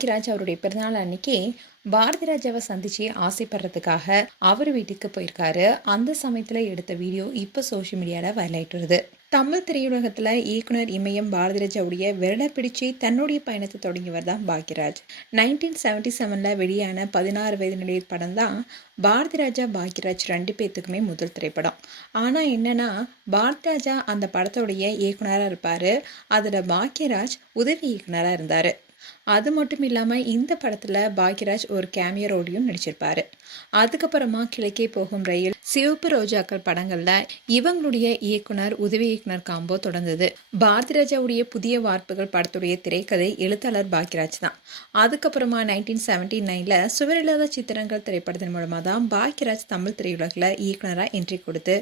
பாக்யராஜ் அவருடைய பிறந்தநாள் அன்னைக்கு பாரதி ராஜாவை சந்திச்சு ஆசைப்படுறதுக்காக அவர் வீட்டுக்கு போயிருக்காரு. அந்த சமயத்தில் எடுத்த வீடியோ இப்போ சோஷியல் மீடியாவில் வைரல் ஆயிட்டு வருது. தமிழ் திரையுலகத்தில் இயக்குனர் இமயம் பாரதிராஜாவுடைய விரலை பிடிச்சு தன்னுடைய பயணத்தை தொடங்கியவர் தான் பாக்யராஜ். 1977 வெளியான 16 வயதினுடைய படம் தான் பாரதிராஜா பாக்யராஜ் 2 பேர்த்துக்குமே முதல் திரைப்படம். ஆனால் என்னன்னா பாரதிராஜா அந்த படத்தோடைய இயக்குனராக இருப்பார். அதில் பாக்யராஜ் உதவி இயக்குனராக இருந்தார். அது மட்டும் இல்லாமல் இந்த படத்தில் பாக்யராஜ் ஒரு கேமியோ ரோலையும் நடிச்சிருப்பாரு. அதுக்கப்புறமா கிழக்கே போகும் ரயில், சிவப்பு ரோஜாக்கள் படங்களில் இவங்களுடைய இயக்குனர் உதவி இயக்குனர் காம்போ தொடர்ந்தது. பாரதிராஜாவுடைய புதிய வார்ப்புகள் படத்துடைய திரைக்கதை எழுத்தாளர் பாக்யராஜ் தான். அதுக்கப்புறமா 1979 சுவரில்லாத சித்திரங்கள் திரைப்படத்தின் மூலமாக தான் பாக்யராஜ் தமிழ் திரையுலகில் இயக்குனராக என்ட்ரி கொடுத்து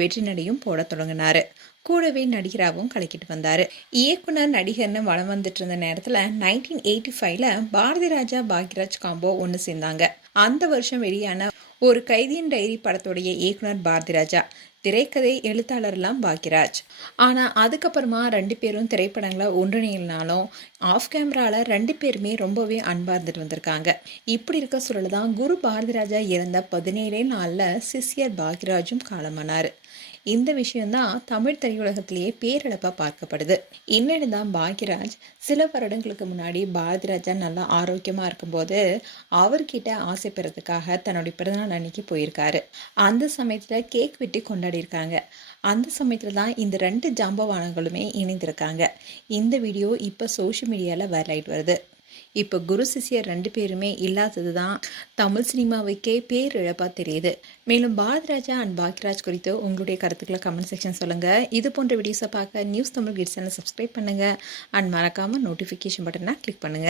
வெற்றி நடையும் போட தொடங்கினார். கூடவே நடிகராகவும் கலக்கிட்டு வந்தார். இயக்குனர் நடிகர்னு வளம் வந்துட்டு இருந்த நேரத்தில் 1985 பாரதிராஜா பாக்யராஜ் காம்போ ஒன்று சேர்ந்தாங்க. அந்த வருஷம் வெளியான ஒரு கைதியின் டைரி படத்துடைய இயக்குனர் பாரதிராஜா, திரைக்கதை எழுத்தாளர்லாம் பாக்யராஜ். ஆனால் அதுக்கப்புறமா 2 பேரும் திரைப்படங்களை ஒன்றிணைனாலும் ஆஃப் கேமராவில் 2 பேருமே ரொம்பவே அன்பாக இருந்துட்டு வந்திருக்காங்க. இப்படி இருக்க சூழல தான் குரு பாரதிராஜா இறந்த 17 நாளில் சிஷ்யர் பாக்யராஜும் காலமானார். இந்த விஷயம்தான் தமிழ் திரையுலகத்திலேயே பேரிழப்பாக பார்க்கப்படுது. இன்னொன்று தான் பாக்யராஜ் சில வருடங்களுக்கு முன்னாடி பாரதிராஜா நல்லா ஆரோக்கியமாக இருக்கும்போது அவர்கிட்ட ஆசை பெறதுக்காக தன்னுடைய பிறந்தநாள் அன்னைக்கு போயிருக்காரு. அந்த சமயத்தில் கேக் வெட்டி கொண்டாடியிருக்காங்க. அந்த சமயத்தில் தான் இந்த 2 ஜாம்பவானங்களுமே இணைந்திருக்காங்க. இந்த வீடியோ இப்போ சோஷியல் மீடியாவில் வைரல் ஆகிட்டு வருது. இப்போ குரு சிஷ்யர் 2 பேருமே இல்லாதது தான் தமிழ் சினிமாவுக்கே பேரிழப்பாக தெரியுது. மேலும் பாரதிராஜா அண்ட் பாக்யராஜ் குறித்து உங்களுடைய கருத்துக்களை கமெண்ட் செக்ஷன் சொல்லுங்கள். இது போன்ற வீடியோஸை பார்க்க news Tamil kids channel subscribe பண்ணுங்கள் அண்ட் மறக்காமல் நோட்டிஃபிகேஷன் பட்டனை கிளிக் பண்ணுங்கள்.